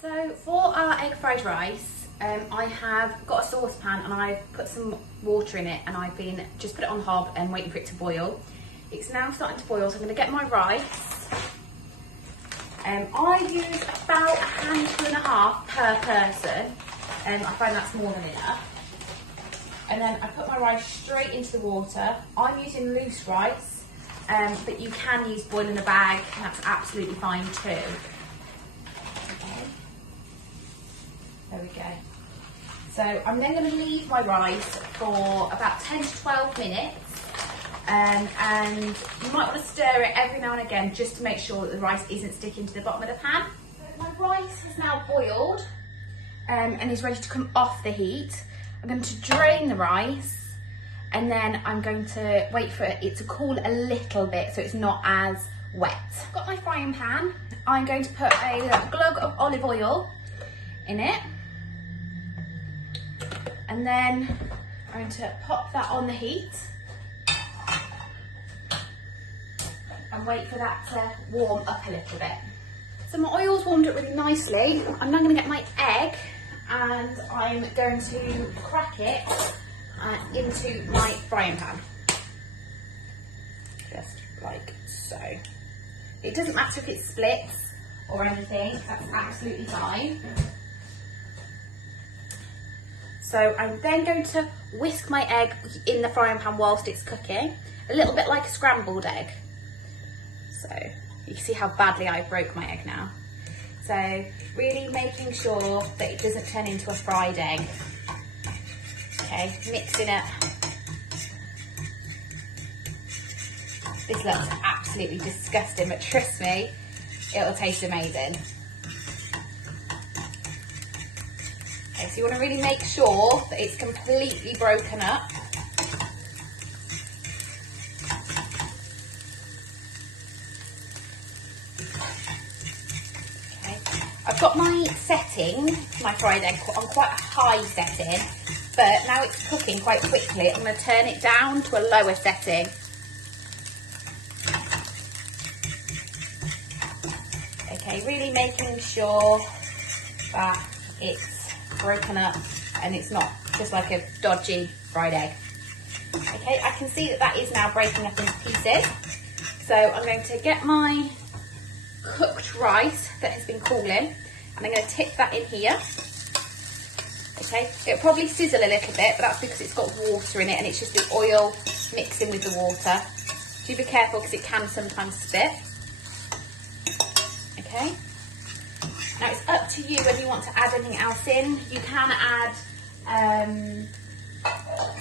So for our egg fried rice, I have got a saucepan and I've put some water in it, and I've been just put it on the hob and waiting for it to boil. It's now starting to boil, so I'm going to get my rice. I use about 1.5 handfuls per person, and I find that's more than enough. And then I put my rice straight into the water. I'm using loose rice, but you can use boil in a bag, and that's absolutely fine too. Okay. There we go. So I'm then going to leave my rice for about 10 to 12 minutes. And you might want to stir it every now and again just to make sure that the rice isn't sticking to the bottom of the pan. So my rice has now boiled and is ready to come off the heat. I'm going to drain the rice, and then I'm going to wait for it to cool a little bit so it's not as wet. I've got my frying pan. I'm going to put a glug of olive oil in it, and then I'm going to pop that on the heat and wait for that to warm up a little bit. So my oil's warmed up really nicely. I'm now going to get my egg and I'm going to crack it into my frying pan. Just like so. It doesn't matter if it splits or anything, that's absolutely fine. So I'm then going to whisk my egg in the frying pan whilst it's cooking, a little bit like a scrambled egg. So you can see how badly I broke my egg now. So really making sure that it doesn't turn into a fried egg. Okay, mixing it. This looks absolutely disgusting, but trust me, it'll taste amazing. Okay, so you want to really make sure that it's completely broken up. I've got my setting, my fried egg, on quite a high setting, but now it's cooking quite quickly. I'm going to turn it down to a lower setting. Okay, really making sure that it's broken up and it's not just like a dodgy fried egg. Okay, I can see that that is now breaking up into pieces. So I'm going to get my cooked rice that has been cooling, and I'm going to tip that in here. Okay, it'll probably sizzle a little bit, but that's because it's got water in it and it's just the oil mixing with the water. Do be careful because it can sometimes spit. Okay, now it's up to you whether you want to add anything else in. You can add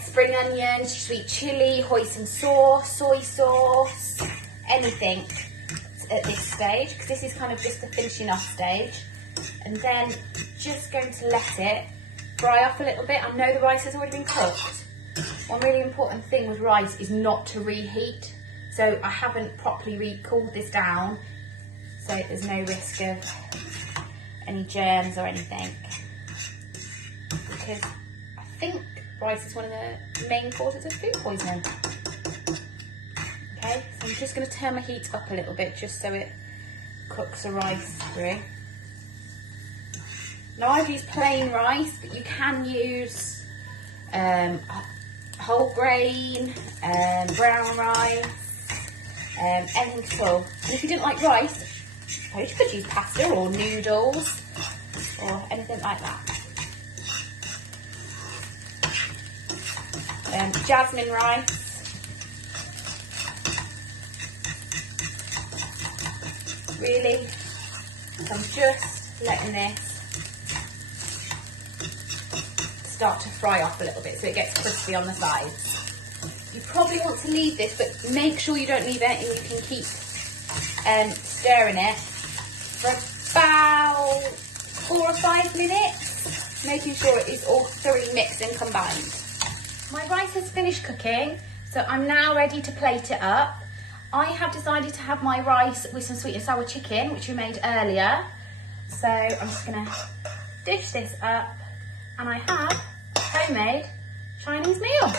spring onions, sweet chilli, hoisin sauce, soy sauce, anything at this stage, because this is kind of just the finishing off stage. And then just going to let it fry off a little bit. I know the rice has already been cooked. One really important thing with rice is not to reheat. So I haven't properly cooled this down, so there's no risk of any germs or anything. Because I think rice is one of the main causes of food poisoning. Okay, so I'm just going to turn my heat up a little bit just so it cooks the rice through. Now I've used plain rice, but you can use whole grain, brown rice, anything at all. And if you didn't like rice, I suppose you could use pasta or noodles or anything like that. Jasmine rice. Really, I'm just letting this start to fry off a little bit so it gets crispy on the sides. You probably want to leave this, but make sure you don't leave it, and you can keep stirring it for about 4 or 5 minutes, making sure it is all thoroughly mixed and combined. My rice has finished cooking, so I'm now ready to plate it up. I have decided to have my rice with some sweet and sour chicken, which we made earlier. So I'm just going to dish this up, and I have a homemade Chinese meal.